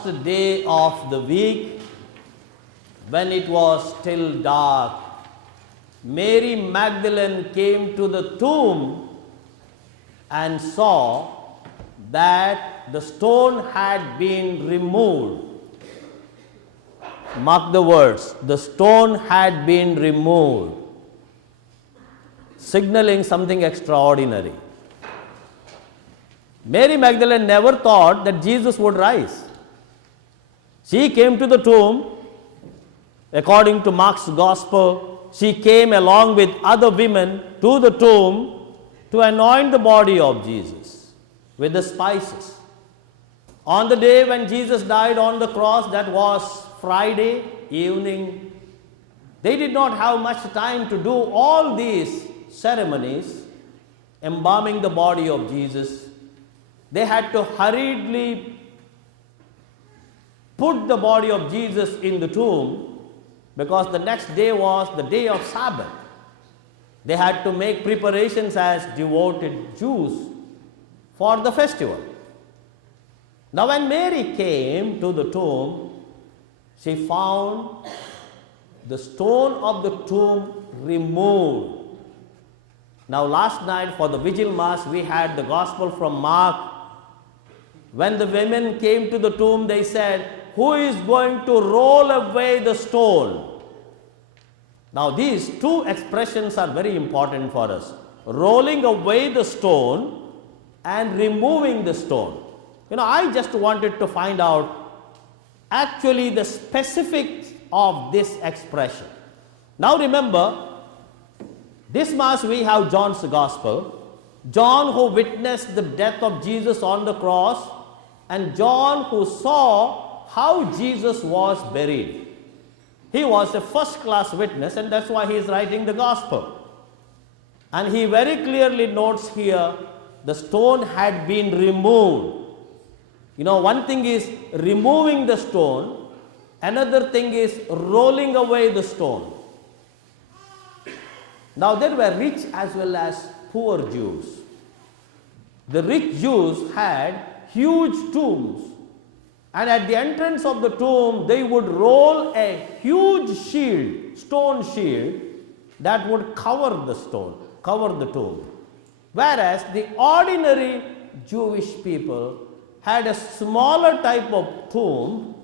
first day of the week, when it was still dark, Mary Magdalene came to the tomb and saw that the stone had been removed. Mark the words, the stone had been removed, signaling something extraordinary. Mary Magdalene never thought that Jesus would rise. She came to the tomb. According to Mark's Gospel, she came along with other women to the tomb to anoint the body of Jesus with the spices. On the day when Jesus died on the cross, that was Friday evening, they did not have much time to do all these ceremonies, embalming the body of Jesus. They had to hurriedly put the body of Jesus in the tomb because the next day was the day of Sabbath. They had to make preparations as devoted Jews for the festival. Now, when Mary came to the tomb, she found the stone of the tomb removed. Now, last night for the Vigil Mass, we had the Gospel from Mark. When the women came to the tomb, they said, "Who is going to roll away the stone?" Now, these two expressions are very important for us. Rolling away the stone and removing the stone. I just wanted to find out actually the specifics of this expression. Now remember, this Mass we have John's Gospel. John who witnessed the death of Jesus on the cross, and John who saw how Jesus was buried. He was a first-class witness, and that's why he is writing the Gospel. And he very clearly notes here, the stone had been removed. One thing is removing the stone, another thing is rolling away the stone. Now, there were rich as well as poor Jews. The rich Jews had huge tombs, and at the entrance of the tomb, they would roll a huge shield, stone shield, that would cover the tomb. Whereas the ordinary Jewish people had a smaller type of tomb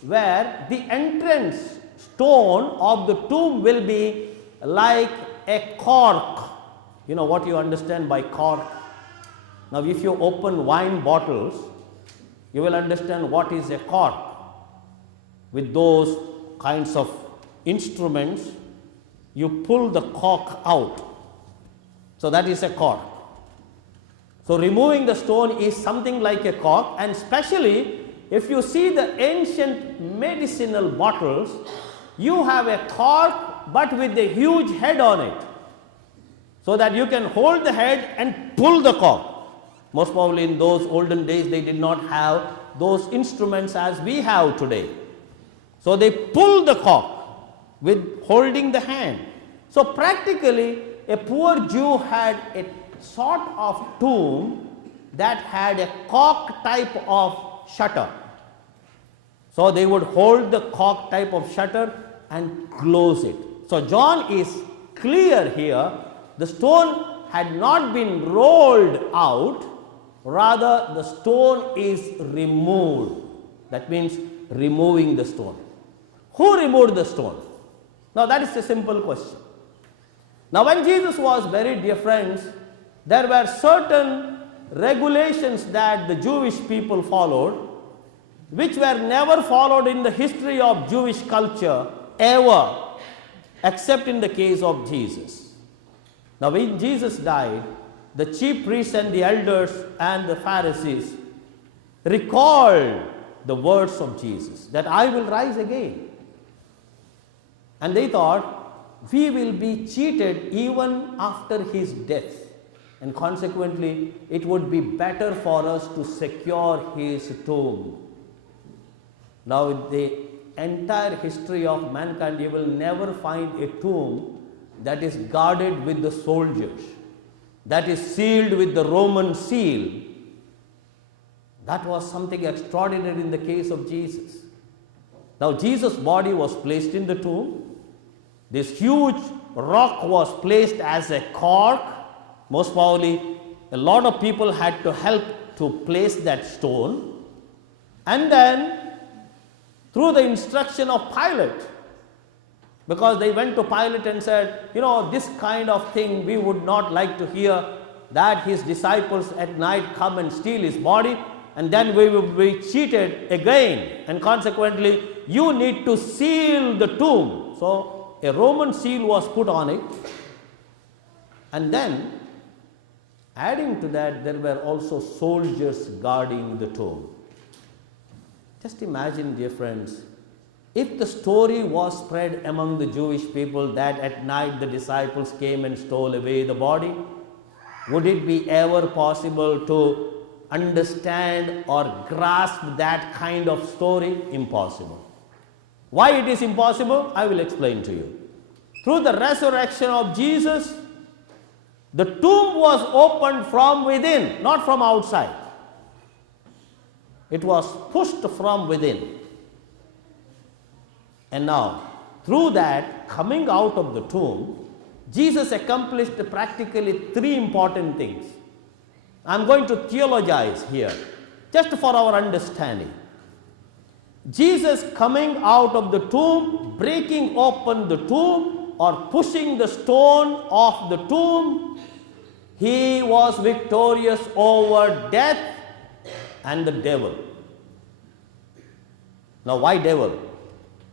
where the entrance stone of the tomb will be like a cork. What you understand by cork? Now, if you open wine bottles, you will understand what is a cork. With those kinds of instruments, you pull the cork out. So, that is a cork. So, removing the stone is something like a cork, and especially if you see the ancient medicinal bottles, you have a cork but with a huge head on it, so that you can hold the head and pull the cork. Most probably in those olden days they did not have those instruments as we have today. So, they pull the cork with holding the hand. So, practically a poor Jew had a sort of tomb that had a cork type of shutter. So, they would hold the cork type of shutter and close it. So, John is clear here, the stone had not been rolled out, rather the stone is removed. That means removing the stone. Who removed the stone? Now, that is a simple question. Now, when Jesus was buried, dear friends, there were certain regulations that the Jewish people followed, which were never followed in the history of Jewish culture ever, except in the case of Jesus. Now, when Jesus died, the chief priests and the elders and the Pharisees recalled the words of Jesus, that I will rise again. And they thought, we will be cheated even after his death, and consequently it would be better for us to secure his tomb. Now, in the entire history of mankind, you will never find a tomb that is guarded with the soldiers, that is sealed with the Roman seal. That was something extraordinary in the case of Jesus. Now, Jesus' body was placed in the tomb. This huge rock was placed as a cork. Most probably, a lot of people had to help to place that stone. And then, through the instruction of Pilate, because they went to Pilate and said, this kind of thing we would not like to hear, that his disciples at night come and steal his body, and then we will be cheated again, and consequently you need to seal the tomb. So a Roman seal was put on it, and then adding to that, there were also soldiers guarding the tomb. Just imagine, dear friends, if the story was spread among the Jewish people that at night the disciples came and stole away the body, would it be ever possible to understand or grasp that kind of story? Impossible. Why it is impossible? I will explain to you. Through the resurrection of Jesus, the tomb was opened from within, not from outside. It was pushed from within. And now, through that, coming out of the tomb, Jesus accomplished practically three important things. I am going to theologize here, just for our understanding. Jesus coming out of the tomb, breaking open the tomb, or pushing the stone off the tomb, he was victorious over death and the devil. Now, why devil?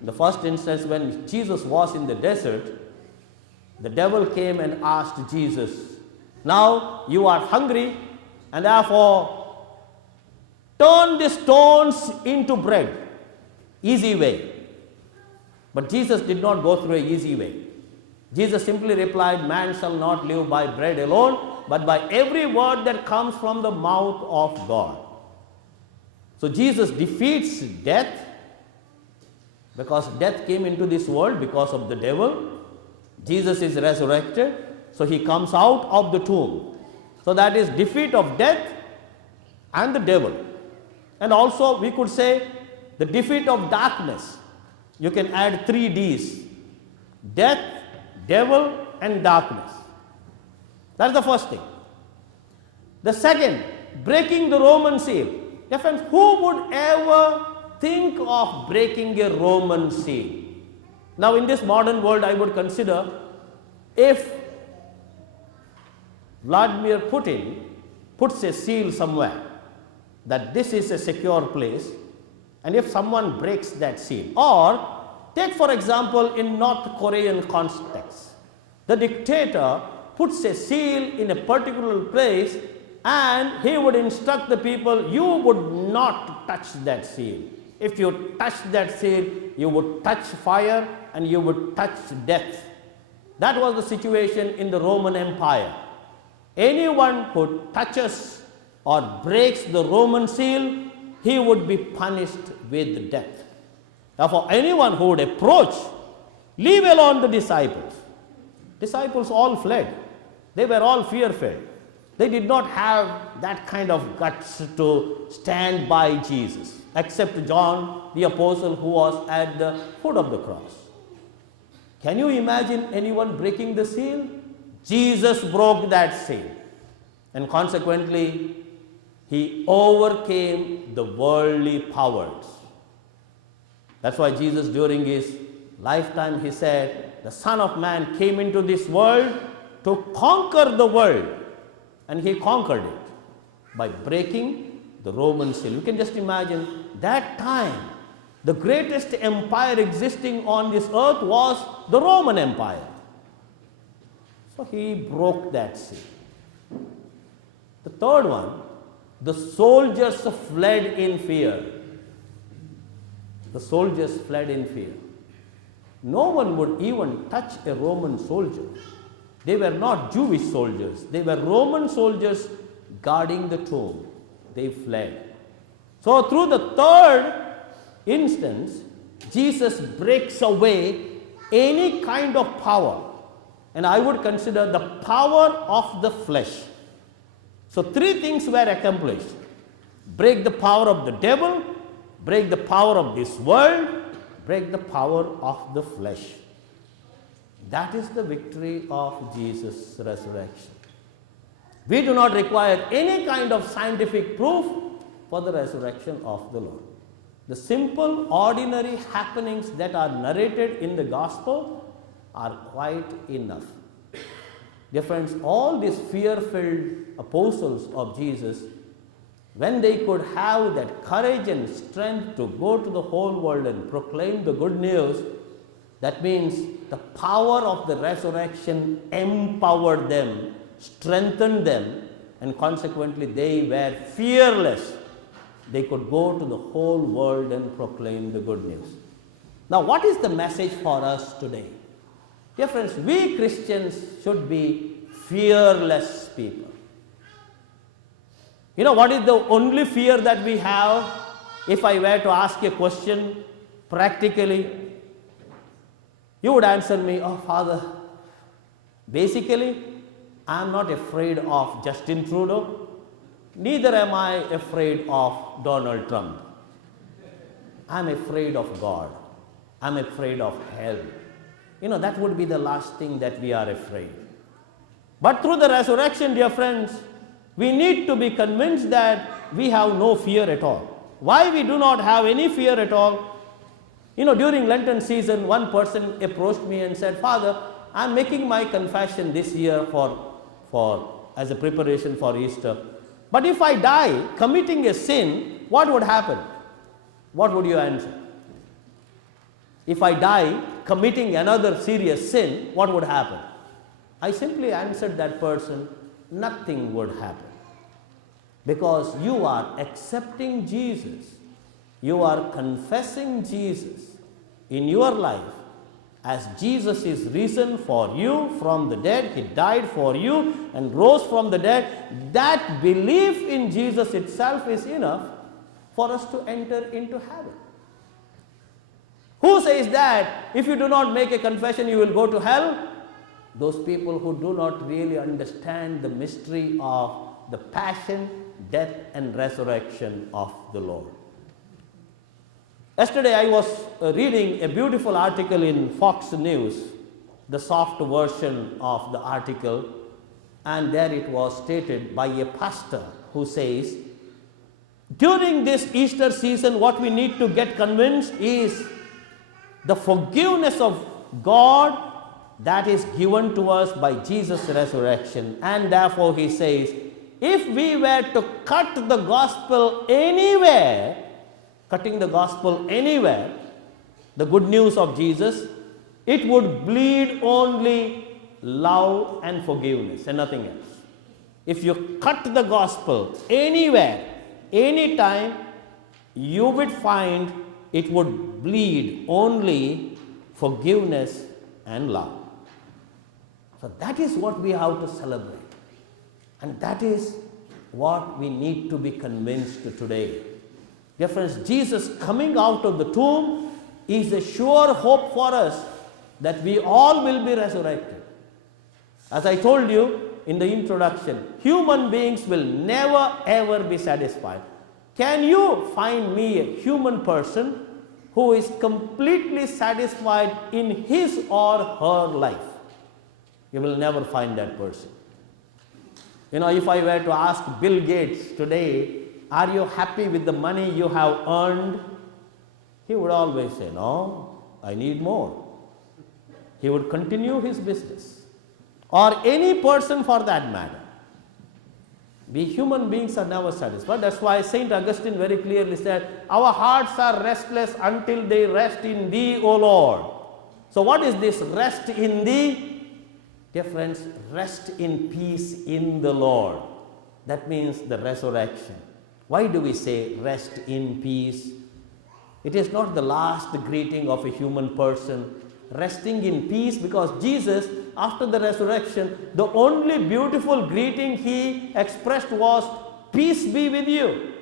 In the first instance, when Jesus was in the desert, the devil came and asked Jesus, now you are hungry, and therefore turn the stones into bread. Easy way. But Jesus did not go through an easy way. Jesus simply replied, man shall not live by bread alone, but by every word that comes from the mouth of God. So Jesus defeats death, because death came into this world because of the devil. Jesus is resurrected, so he comes out of the tomb. So that is defeat of death and the devil. And also we could say the defeat of darkness. You can add 3 D's: death, devil and darkness. That's the first thing. The second, breaking the Roman seal. Dear friends, who would ever think of breaking a Roman seal? Now, in this modern world, I would consider if Vladimir Putin puts a seal somewhere that this is a secure place, and if someone breaks that seal, or take for example in North Korean context, the dictator puts a seal in a particular place and he would instruct the people, you would not touch that seal. If you touch that seal, you would touch fire and you would touch death. That was the situation in the Roman Empire. Anyone who touches or breaks the Roman seal, he would be punished with death. Therefore, anyone who would approach, leave alone the disciples. Disciples all fled. They were all fear-filled. They did not have that kind of guts to stand by Jesus, except John, the apostle, who was at the foot of the cross. Can you imagine anyone breaking the seal? Jesus broke that seal, and consequently, he overcame the worldly powers. That's why Jesus, during his lifetime, he said, the Son of Man came into this world to conquer the world. And he conquered it by breaking the Roman seal. You can just imagine that time, the greatest empire existing on this earth was the Roman Empire. So he broke that seal. The third one, the soldiers fled in fear. The soldiers fled in fear. No one would even touch a Roman soldier. They were not Jewish soldiers. They were Roman soldiers guarding the tomb. They fled. So through the third instance, Jesus breaks away any kind of power. And I would consider the power of the flesh. So 3 things were accomplished. break the power of the devil, break the power of this world, break the power of the flesh. That is the victory of Jesus' resurrection. We do not require any kind of scientific proof for the resurrection of the Lord. The simple, ordinary happenings that are narrated in the gospel are quite enough. Dear friends, all these fear-filled apostles of Jesus, when they could have that courage and strength to go to the whole world and proclaim the good news, that means the power of the resurrection empowered them, strengthened them, and consequently they were fearless. They could go to the whole world and proclaim the good news. Now, what is the message for us today? Dear friends, we Christians should be fearless people. You know what is the only fear that we have? If I were to ask a question practically, you would answer me, "Oh, Father, basically, I am not afraid of Justin Trudeau, neither am I afraid of Donald Trump. I am afraid of God. I am afraid of hell." You know, that would be the last thing that we are afraid. But through the resurrection, dear friends, we need to be convinced that we have no fear at all. Why we do not have any fear at all? You know, during Lenten season, one person approached me and said, "Father, I am making my confession this year as a preparation for Easter. But if I die committing a sin, what would happen?" What would you answer? If I die committing another serious sin, what would happen? I simply answered that person, nothing would happen. Because you are accepting Jesus, you are confessing Jesus in your life as Jesus is risen for you from the dead. He died for you and rose from the dead. That belief in Jesus itself is enough for us to enter into heaven. Who says that if you do not make a confession you will go to hell? Those people who do not really understand the mystery of the passion, death and resurrection of the Lord. Yesterday I was reading a beautiful article in Fox News, the soft version of the article, and there it was stated by a pastor who says, during this Easter season what we need to get convinced is the forgiveness of God that is given to us by Jesus' resurrection. And therefore he says, if we were to cut the gospel anywhere, cutting the gospel anywhere, the good news of Jesus, it would bleed only love and forgiveness and nothing else. If you cut the gospel anywhere, anytime, you would find it would bleed only forgiveness and love. So that is what we have to celebrate. And that is what we need to be convinced today. Dear friends, Jesus coming out of the tomb is a sure hope for us that we all will be resurrected. As I told you in the introduction, human beings will never ever be satisfied. Can you find me a human person who is completely satisfied in his or her life? You will never find that person. You know, if I were to ask Bill Gates today, are you happy with the money you have earned? He would always say, no, I need more. He would continue his business. Or any person for that matter. We human beings are never satisfied. That's why St. Augustine very clearly said, our hearts are restless until they rest in thee, O Lord. So what is this rest in thee? Dear friends, rest in peace in the Lord. That means the resurrection. Why do we say rest in peace? It is not the last greeting of a human person. Resting in peace, because Jesus, after the resurrection, the only beautiful greeting he expressed was, peace be with you.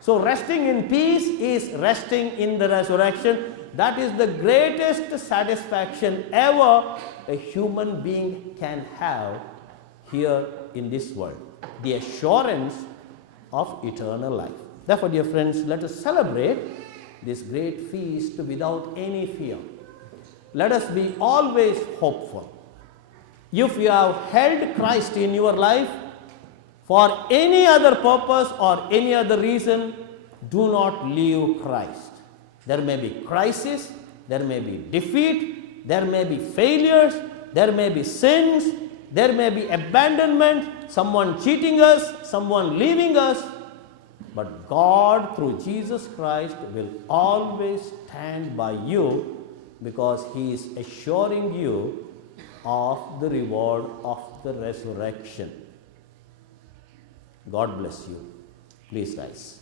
So resting in peace is resting in the resurrection. That is the greatest satisfaction ever a human being can have here in this world. The assurance of eternal life. Therefore, dear friends, let us celebrate this great feast without any fear. Let us be always hopeful. If you have held Christ in your life for any other purpose or any other reason, do not leave Christ. There may be crisis, there may be defeat, there may be failures, there may be sins, there may be abandonment, someone cheating us, someone leaving us. But God, through Jesus Christ, will always stand by you because He is assuring you of the reward of the resurrection. God bless you. Please rise.